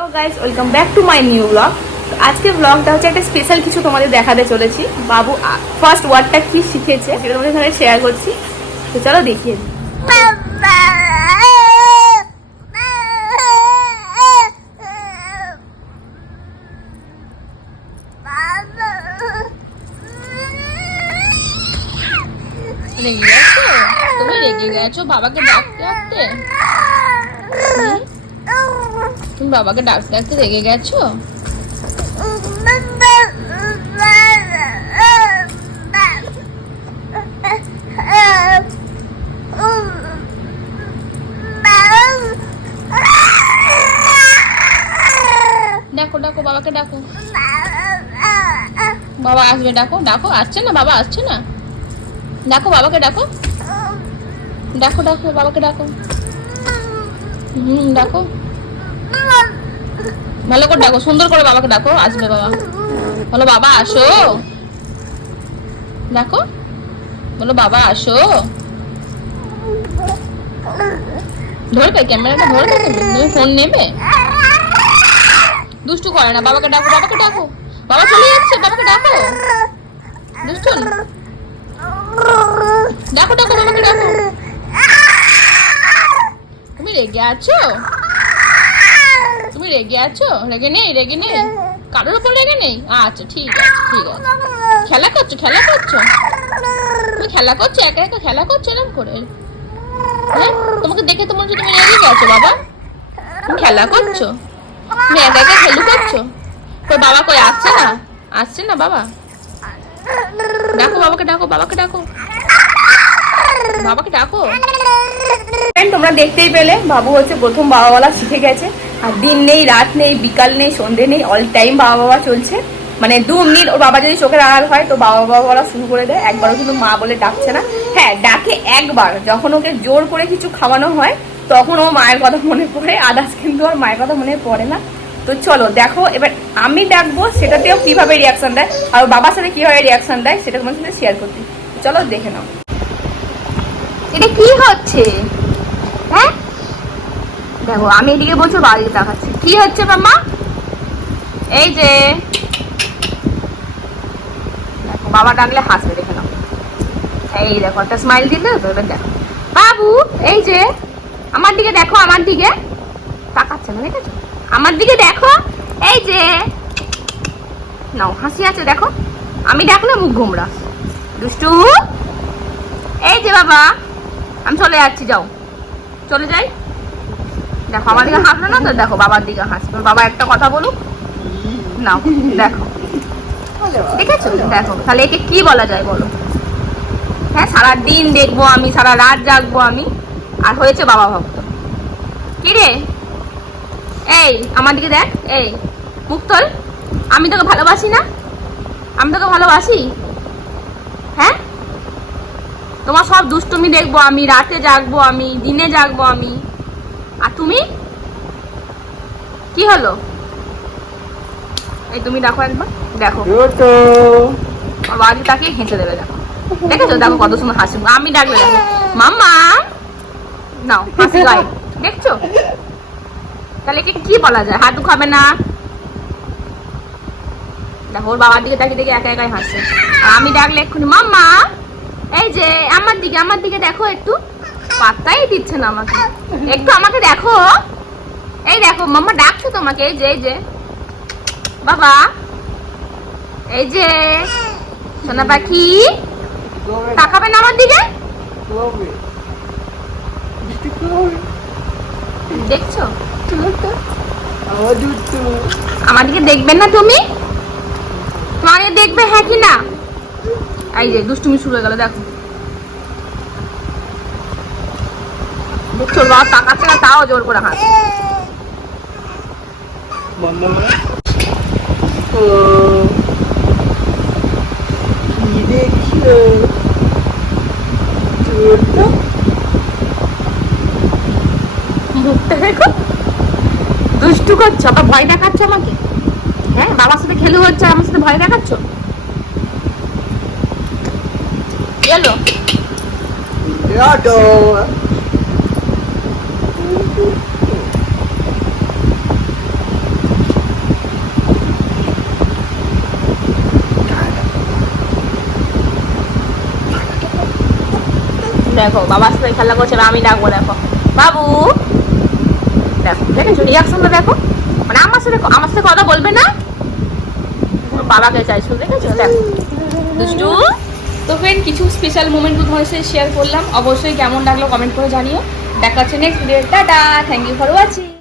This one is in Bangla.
Hello guys, welcome back to my new blog. আজকের ব্লগটা হচ্ছে একটা স্পেশাল কিছু তোমাদের দেখাতে চলেছি। বাবু ফার্স্ট ওয়ার্ডটা কি শিখেছে সেটা তোমাদের সাথে শেয়ার করছি, তো চলো দেখিয়ে দিই। রেগে গেছো? তুমি রেগে গেছো বাবাকে ডাকতে ডাকতে? তুমি বাবাকে ডাকতে ডাকতে রেগে গেছো? ডাকো ডাকো বাবাকে ডাকো, বাবা আসবে। ডাকো ডাকো, আসছে না বাবা, আসছে না। ডাকো বাবাকে ডাকো, ডাকো ডাকো বাবাকে ডাকো। ডাকো, ভালো করে ডাকো, সুন্দর করে বাবাকে ডাকো, আসবে বাবা। বলো বাবা আসো, ডাকো, বলো বাবা আসো। ধরবে ক্যামেরাটা, ধরবে? তুমি ফোন নেবে? দুষ্টু করে না, বাবাকে ডাকো, বাবাকে ডাকো। বাবা চলে যাচ্ছে, বাবাকে ডাকো। দুষ্টু, ডাকো ডাকো বাবাকে ডাকো। তুমি রেগে আছো? তুমি রেগে আছো? রেগে নেই, রেগে নেই, কারোর উপর রেগে নেই। আচ্ছা ঠিক আছে, ঠিক আছে। খেলা করছো, খেলা করছো, তুমি খেলা করছো, একা একা খেলা করছো এরকম করে? হ্যাঁ, তোমাকে দেখে তো মনে হচ্ছে তুমি রেগে গেছো বাবা। তুমি খেলা করছো, তুমি একা একা খেলু করছো। কই বাবা কই? আসছে না, আসছে না বাবা। ডাকো বাবাকে, ডাকো বাবাকে, ডাকো বাবাকে, ডাকো। তোমরা দেখতেই পেলে বাবু হচ্ছে প্রথম বাবা বলা শিখে গেছে। আর দিন নেই, রাত নেই, বিকাল নেই, সন্ধে নেই, অল টাইম বাবা বাবা চলছে। মানে 2 মিনিট ওর বাবা যদি চোখের আড়াল হয় তো বাবা বাবা বলা শুরু করে দেয়। একবারও কিন্তু মা বলে ডাকছে না। হ্যাঁ, ডাকে একবার, যখন ওকে জোর করে কিছু খাওয়ানো হয় তখন ও মায়ের কথা মনে পড়ে, আদার্স কিন্তু আর মায়ের কথা মনে পড়ে না। তো চলো দেখো এবার আমি ডাকবো সেটাতেও কিভাবে রিয়াকশন দেয় আর বাবার সাথে কিভাবে রিয়াকশন দেয় সেটা তোমার সাথে শেয়ার করতে। চলো দেখে নাও এটা কি হচ্ছে। হ্যাঁ দেখো, আমি এদিকে বলছো, বাড়িতে তাকাচ্ছি। কি হচ্ছে মাম্মা? এই যে দেখো, বাবা ডাকলে হাসবে, দেখে নাও। এই দেখো একটা স্মাইল দিতে তো। এবার দেখো বাবু, এই যে আমার দিকে দেখো, আমার দিকে তাকাচ্ছে না, দেখেছো? আমার দিকে দেখো, এই যে নাও হাসি আছে দেখো। আমি ডাকলে মুখ ঘুমরা। দুষ্টু, এই যে বাবা আমি চলে যাচ্ছি, যাও চলে যাই। দেখো আমার দিকে হাসলো না তো, দেখো বাবার দিকে হাসবে। বাবা একটা কথা বলুক, নাও দেখো, দেখেছো? দেখো তাহলে একে কি বলা যায় বলো? হ্যাঁ, সারা দিন দেখবো আমি, সারা রাত জাগবো আমি, আর হয়েছে বাবা ভক্ত। কি রে, এই আমার দিকে দেখ, এই মুখ তোল। আমি তোকে ভালোবাসি না? আমি তোকে ভালোবাসি? হ্যাঁ, তোমার সব দুষ্টুমি দেখবো আমি, রাতে জাগবো আমি, দিনে জাগবো আমি, আর তুমি কি হলো? এই তুমি দেখো একবার, দেখো বাড়ি তাকিয়ে হেঁটে দেবে। দেখো, দেখেছো? দেখো কত সুন্দর হাসি। আমি ডাকলে দেখো মাম্মা, নাও হাসি গায়ে, দেখছো? তাহলে কি বলা যায়? হাঁটু খাবে না? দেখো ওর বাবার দিকে তাকিয়ে দেখে একা একাই হাসছে। আর আমি ডাকলে এক্ষুনি মাম্মা, এই যে আমার দিকে, আমার দিকে দেখো, একটু পাত্তাই দিচ্ছে না আমাকে। একটু আমাকে দেখো, এই দেখো মাম্মা ডাকছে তোমাকে, এই যে, এই যে বাবা, এই যে সোনা পাখি, তাকাবে না আমার দিকে? দেখছো? আমার দিকে দেখবেন না তুমি? তোমার দিকে দেখবে হ্যাঁ কি না? এই যে দুষ্টুমি শুরু হয়ে গেল, দেখো দেখছো বাবা তাকাচ্ছে না, তাও জোর করে হাসে। মুখটা দেখো, দুষ্টু করছো, আবার ভয় দেখাচ্ছ আমাকে। হ্যাঁ, বাবার সাথে খেলু হচ্ছে, আমার সাথে ভয় দেখাচ্ছ। চলো দেখো বাবার সাথে খেলা করছে, এবার আমি ডাকবো, দেখো বাবু, দেখো দেখেছো রিয়াকশনটা দেখো, মানে আমার সাথে কথা বলবে না, ওর বাবাকে চাইছো, দেখেছো, দেখো দুষ্টু। তো ফ্রেন্ড কিছু স্পেশাল মোমেন্টগুলো তোমাদের সাথে শেয়ার করলাম, অবশ্যই কেমন লাগলো কমেন্ট করে জানিও। দেখা হচ্ছে next video, tata, thank you for watching.